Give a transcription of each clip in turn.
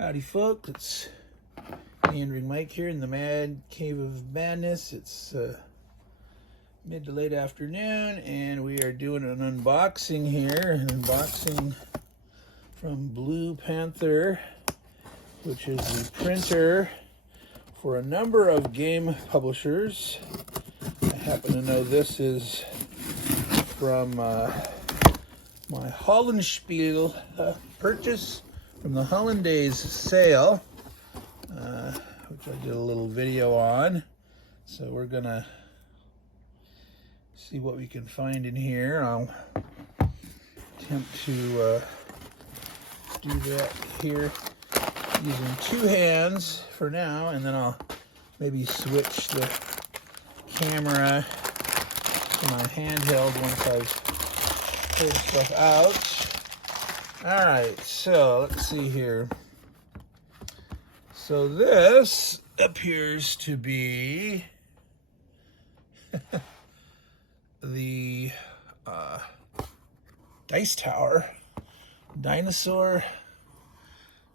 Howdy folks, it's Meandering Mike here in the Mad Cave of Madness. It's mid to late afternoon and we are doing an unboxing here. An unboxing from Blue Panther, which is the printer for a number of game publishers. I happen to know this is from my Hollandspiele purchase from the Hollandays sale, which I did a little video on. So we're gonna see what we can find in here. I'll attempt to do that here using two hands for now, and then I'll maybe switch the camera to my handheld once I've pulled stuff out. All right, so let's see here. So this appears to be the Dice Tower, Dinosaur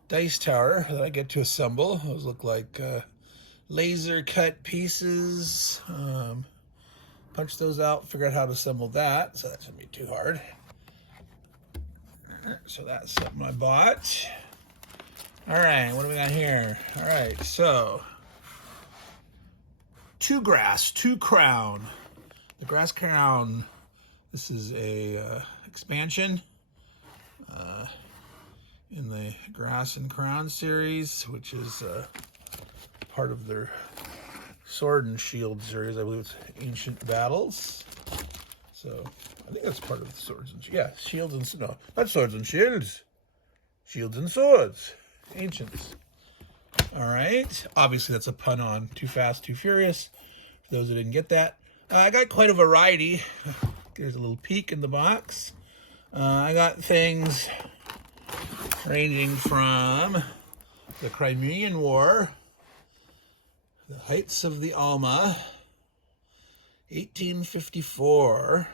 Dice Tower that I get to assemble. Those look like laser cut pieces. Punch those out, figure out how to assemble that, so that shouldn't be too hard. So that's something I bought. All right, what do we got here? All right, so two crown. The grass crown. This is a expansion in the Grass and Crown series, which is part of their Sword and Shield series. I believe it's Ancient Battles. So I think that's part of the Swords and Shields and no, not Swords and Shields. Shields and Swords. Ancients. All right. Obviously, that's a pun on Too Fast, Too Furious. For those who didn't get that, I got quite a variety. There's a little peek in the box. I got things ranging from the Crimean War, the Heights of the Alma, 1854.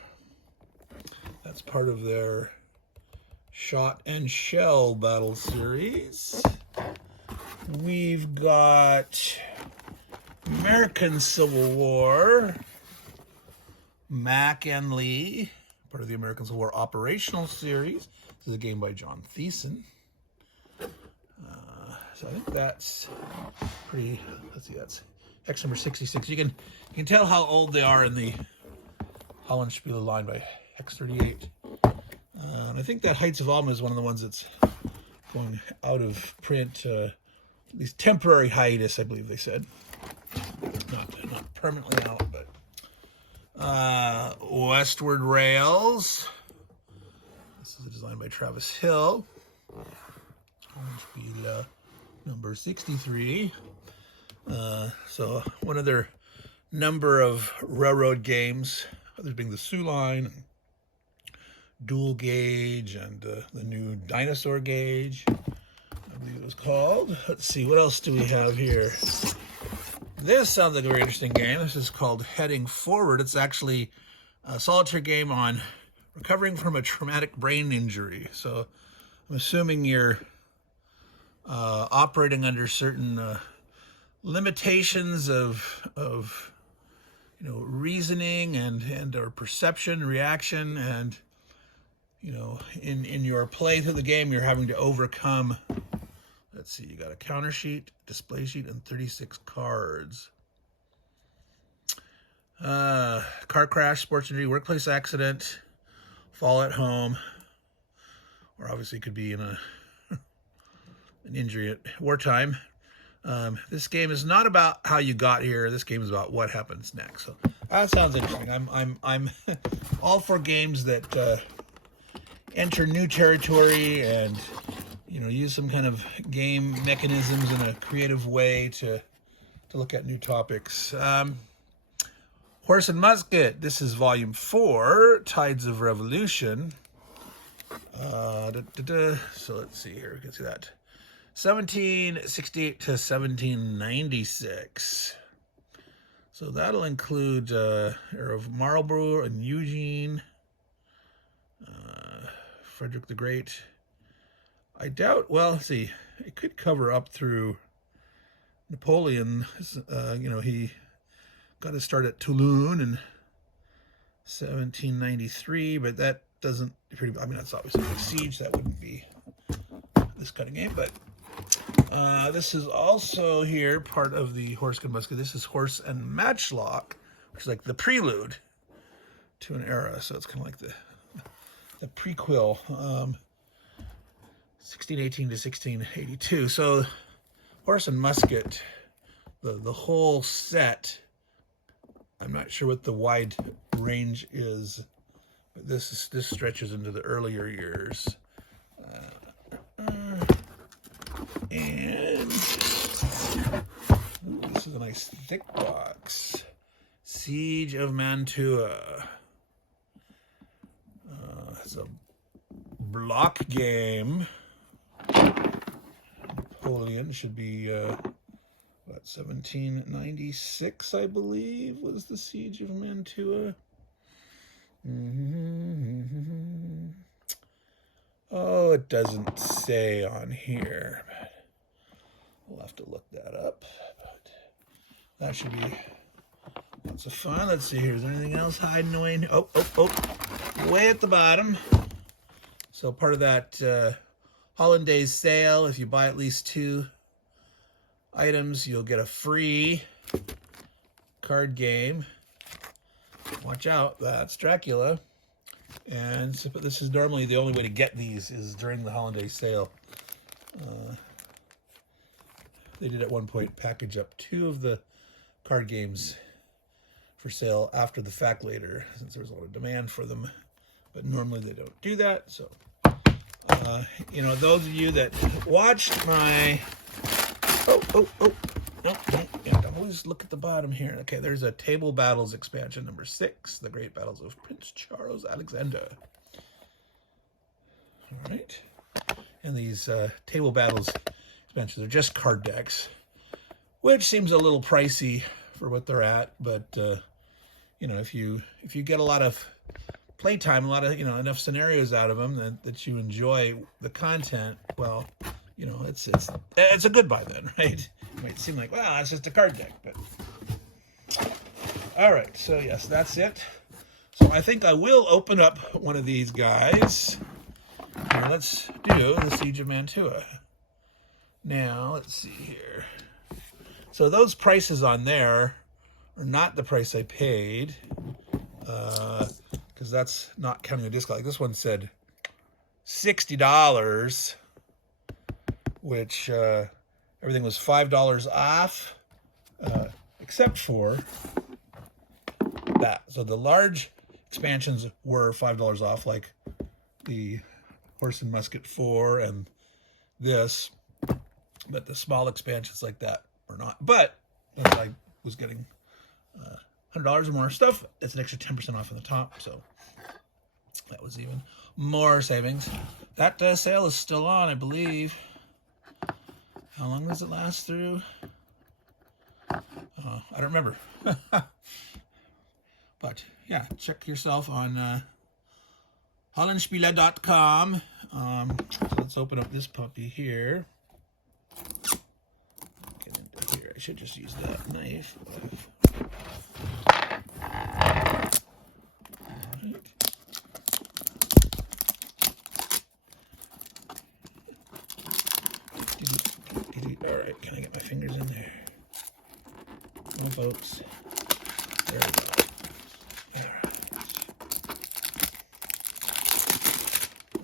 That's part of their Shot and Shell battle series. We've got American Civil War, Mac and Lee, part of the American Civil War operational series. This is a game by John Thiessen. So I think that's pretty, let's see, that's X number 66. You can tell how old they are in the Hollandspiele line by X38. And I think that Heights of Alma is one of the ones that's going out of print, at least temporary hiatus, I believe they said. Not permanently out, but Westward Rails. This is a design by Travis Hill. Hollandspiele number 63. So one of their number of railroad games, others being the Sioux Line, Dual Gauge, and the new Dinosaur Gauge, I believe it was called. Let's see, what else do we have here? This sounds like a very interesting game. This is called Heading Forward. It's actually a solitaire game on recovering from a traumatic brain injury. So I'm assuming you're operating under certain limitations of reasoning and or perception, reaction, and in your play through the game, you're having to overcome. Let's see, you got a counter sheet, display sheet, and 36 cards. Car crash, sports injury, workplace accident, fall at home, or obviously it could be in an injury at wartime. This game is not about how you got here. This game is about what happens next. So that sounds interesting. I'm all for games that enter new territory and use some kind of game mechanisms in a creative way to look at new topics. Horse and Musket. This is volume 4, Tides of Revolution. So let's see here. We can see that 1768 to 1796. So that'll include era of Marlborough and Eugene, Frederick the Great, I doubt, well, let's see. it could cover up through Napoleon. He got to start at Toulon in 1793, but that doesn't, that's obviously a siege. That wouldn't be this kind of game, but this is also here part of the Horse and Musket. This is Horse and Matchlock, which is like the prelude to an era. So it's kind of like the prequel, 1618 to 1682. So Horse and Musket, the whole set, I'm not sure what the wide range is, but this stretches into the earlier years. And this is a nice thick box. Siege of Mantua. It's a block game. Napoleon should be 1796, I believe, was the Siege of Mantua. Oh, it doesn't say on here, but we'll have to look that up. But that should be lots of fun. Let's see here. Is there anything else hiding away? Oh, way at the bottom. So part of that Hollandays sale, if you buy at least 2 items, you'll get a free card game. Watch out, that's Dracula. And so, but this is normally the only way to get these is during the Hollandays sale. They did at one point package up 2 of the card games for sale after the fact later, since there was a lot of demand for them. But normally they don't do that. So, those of you that watched my... No, don't always look at the bottom here. Okay, there's a Table Battles expansion number 6, The Great Battles of Prince Charles Alexander. All right. And these Table Battles expansions are just card decks, which seems a little pricey for what they're at. But, if you get a lot of playtime, a lot of, enough scenarios out of them that you enjoy the content, well, it's a good buy then, right? It might seem like, well, it's just a card deck, but... All right, so yes, that's it. So I think I will open up one of these guys. Now let's do the Siege of Mantua. Now, let's see here. So those prices on there are not the price I paid, because that's not counting a discount. Like this one said $60, which everything was $5 off, except for that. So the large expansions were $5 off, like the Horse and Musket 4 and this, but the small expansions like that were not. But as I was getting $100 or more stuff, it's an extra 10% off on the top, so that was even more savings. That sale is still on, I believe. How long does it last through? I don't remember. But yeah, check yourself on Hollandspiele.com. So let's open up this puppy here. Get into here. I should just use that knife. All right, can I get my fingers in there? Come on, folks. There we go. All right.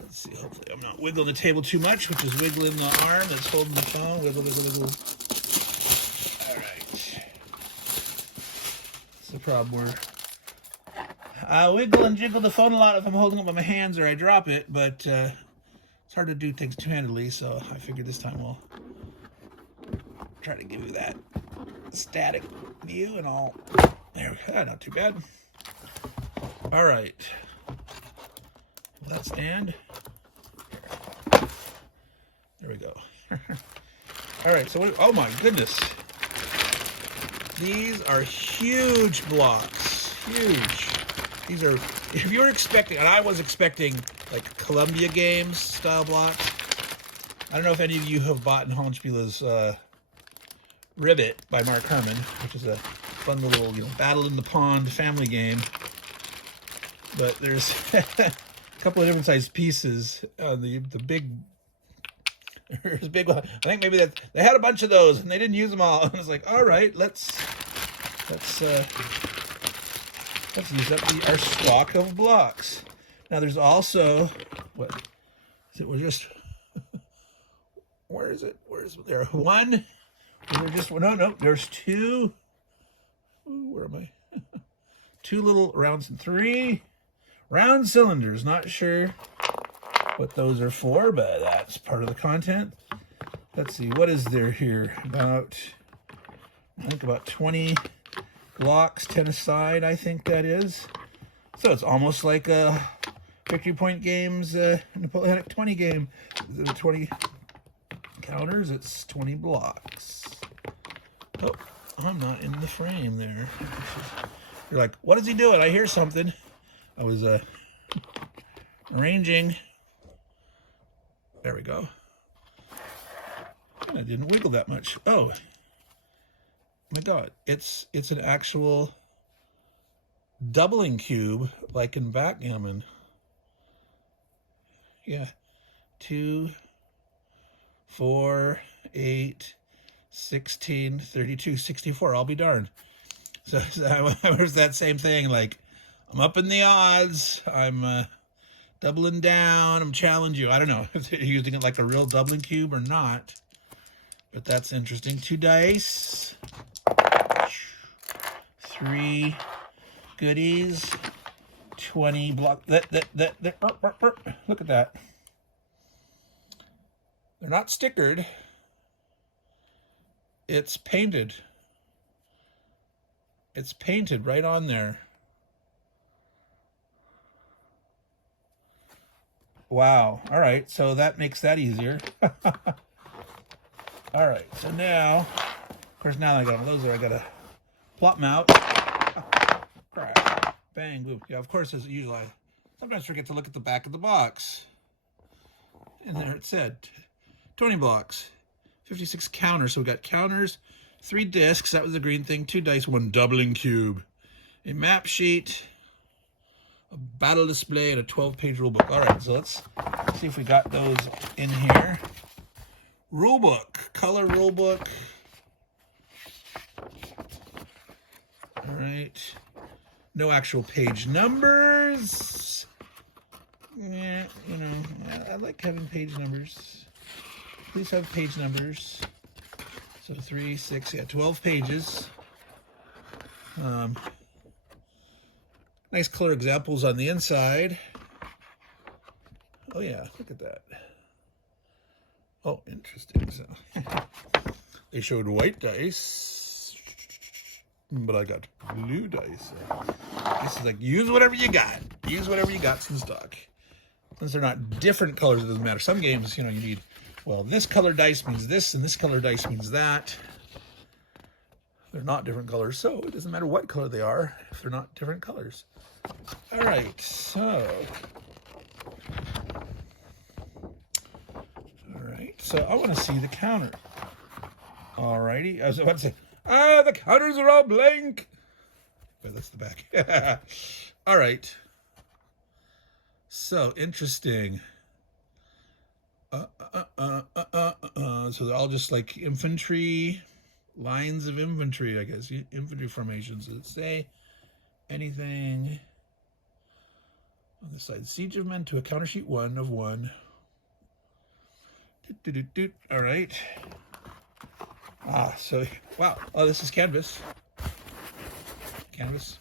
Let's see. Hopefully, I'm not wiggling the table too much, which is wiggling the arm that's holding the phone. Wiggle, wiggle, wiggle. All right. That's the problem. I wiggle and jiggle the phone a lot if I'm holding it with my hands or I drop it, but it's hard to do things two-handedly, so I figured this time we'll try to give you that static view and all. There we go. Not too bad. All right. Will that stand? There we go. All right. So, oh my goodness. These are huge blocks. Huge. These are, if you were expecting, and I was expecting like Columbia Games style blocks, I don't know if any of you have bought Hollandspiele's Ribbit by Mark Herman, which is a fun little, battle in the pond family game. But there's a couple of different sized pieces. The big, there's a big one. I think maybe that they had a bunch of those and they didn't use them all. And it's like, all right, let's use up our stock of blocks. Now there's also what is it? We're just where is it? Where's there? One. We're just no. There's two. Ooh, where am I? Two little rounds and three round cylinders. Not sure what those are for, but that's part of the content. Let's see, what is there here? I think about 20 blocks, 10 aside, I think that is. So it's almost like a Victory Point Games Napoleonic 20 game. 20 counters, it's 20 blocks. Oh, I'm not in the frame there. You're like, what is he doing? I hear something. I was arranging. There we go. And I didn't wiggle that much. Oh, my God. It's an actual doubling cube, like in backgammon. Yeah. 2, 4, 8, 16, 32, 64. I'll be darned. So there's that same thing, like, I'm up in the odds, I'm doubling down, I'm challenging you. I don't know if they're using it like a real doubling cube or not, but that's interesting. 2 dice, 3 goodies, 20 block. Look at that. They're not stickered. It's painted. It's painted right on there. Wow. All right. So that makes that easier. All right. So now, of course, now that I got those there, I got to plop them out. Crack. Bang. Boom. Yeah, of course, as usual, I sometimes forget to look at the back of the box. And there it said 20 blocks, 56 counters. So we got counters, 3 discs. That was the green thing. 2 dice, 1 doubling cube, a map sheet, a battle display, and a 12-page rule book. All right, so let's see if we got those in here. Rule book, color rule book. All right. No actual page numbers. Yeah, I like having page numbers. Please have page numbers. So 3, 6, 12 pages. Nice color examples on the inside. Oh yeah, look at that. Oh, interesting. So they showed white dice, but I got blue dice. This is like, use whatever you got. Use whatever you got in stock. Since they're not different colors, it doesn't matter. Some games, you need, well, this color dice means this, and this color dice means that. They're not different colors, so it doesn't matter what color they are if they're not different colors. All right, so. So I want to see the counter. All righty. I was about to say, the counters are all blank. But that's the back. All right. So interesting. So they're all just like infantry, lines of infantry, I guess. Infantry formations. Does it say anything on the side? Siege of Mantua, counter sheet 1 of 1. All right. So, wow. Oh, this is canvas. Canvas.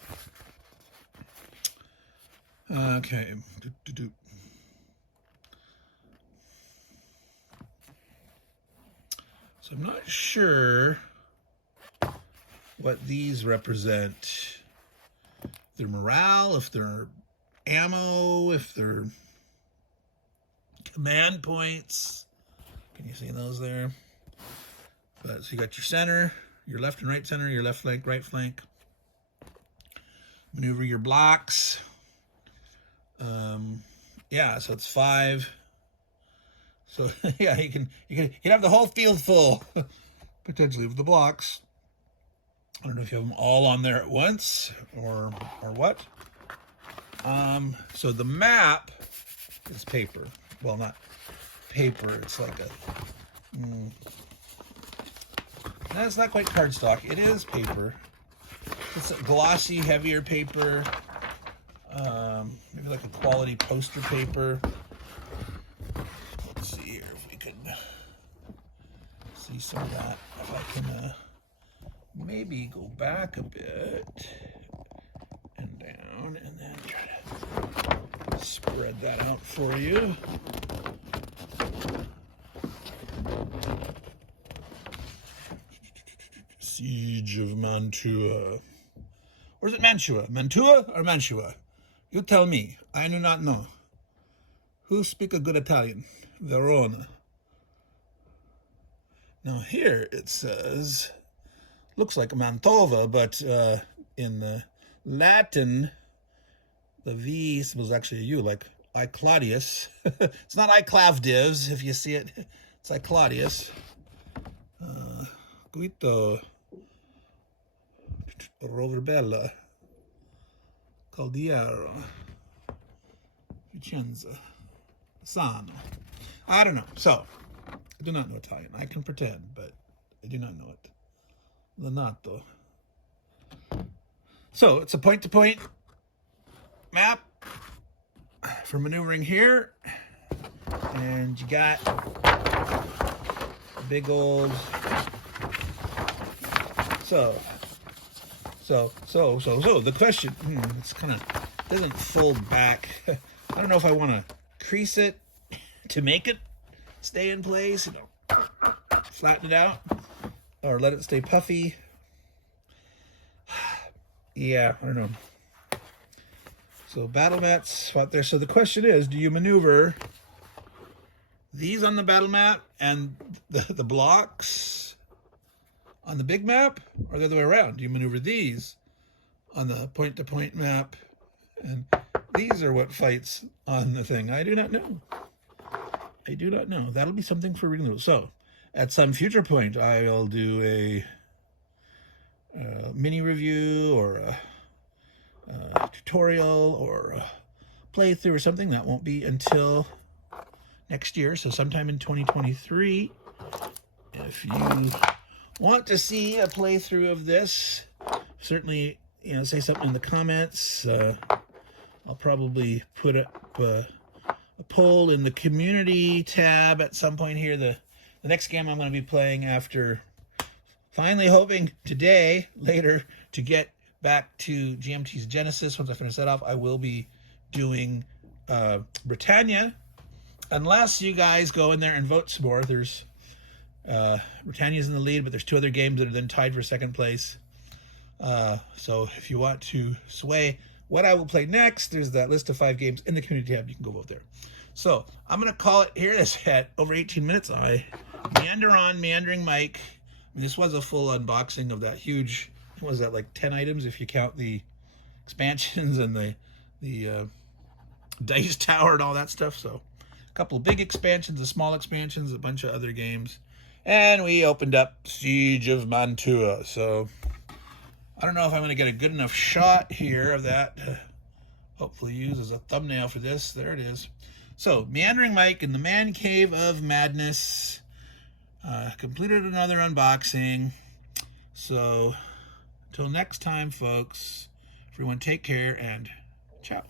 Okay. So I'm not sure what these represent. Their morale, if they're ammo, if they're command points. Can you see those there? But so you got your center, your left and right center, your left flank, right flank. Maneuver your blocks. Yeah, so it's 5, So yeah, you can have the whole field full, potentially, with the blocks. I don't know if you have them all on there at once or what. So the map is paper. Well, not paper. It's like a. That's not quite cardstock. It is paper. It's a glossy, heavier paper. Maybe like a quality poster paper. Let's see here if we can see some of that. If I can maybe go back a bit and down and then try to spread that out for you. Siege of Mantua. Or is it Mantua? Mantua or Mantua? You tell me. I do not know. Who speak a good Italian? Verona. Now here it says, looks like Mantova, but in the Latin, the V was actually a U, like I Claudius. It's not I Clavdivs, if you see it. It's I Claudius. Guido. Roverbella. Caldiero. Vicenza. Sano. I don't know. So, I do not know Italian. I can pretend, but I do not know it. Lenato. So, it's a point-to-point map for maneuvering here. And you got a big old... So the question, it's kind of, doesn't fold back. I don't know if I want to crease it to make it stay in place, flatten it out, or let it stay puffy. Yeah, I don't know. So battle mats out there. So the question is, do you maneuver these on the battle mat and the blocks on the big map, or the other way around? Do you maneuver these on the point-to-point map, and these are what fights on the thing? I do not know. I do not know. That'll be something for reading those. So, at some future point, I'll do a mini review or a tutorial or a playthrough or something. That won't be until next year, so sometime in 2023. If you want to see a playthrough of this, certainly, say something in the comments. I'll probably put up a poll in the community tab at some point here. The next game I'm going to be playing after finally hoping later, to get back to GMT's Genesis. Once I finish that off, I will be doing Britannia. Unless you guys go in there and vote some more. There's Britannia's in the lead, but there's 2 other games that are then tied for second place. So if you want to sway what I will play next, there's that list of 5 games in the community tab. You can go vote there. So I'm going to call it here. This at over 18 minutes. I meander on, Meandering Mike. This was a full unboxing of that huge, what was that, like 10 items if you count the expansions and the Dice Tower and all that stuff. So a couple of big expansions, a small expansions, a bunch of other games. And we opened up Siege of Mantua. So I don't know if I'm going to get a good enough shot here of that to hopefully use as a thumbnail for this. There it is. So, Meandering Mike in the Man Cave of Madness. Completed another unboxing. So, until next time, folks, everyone take care and ciao.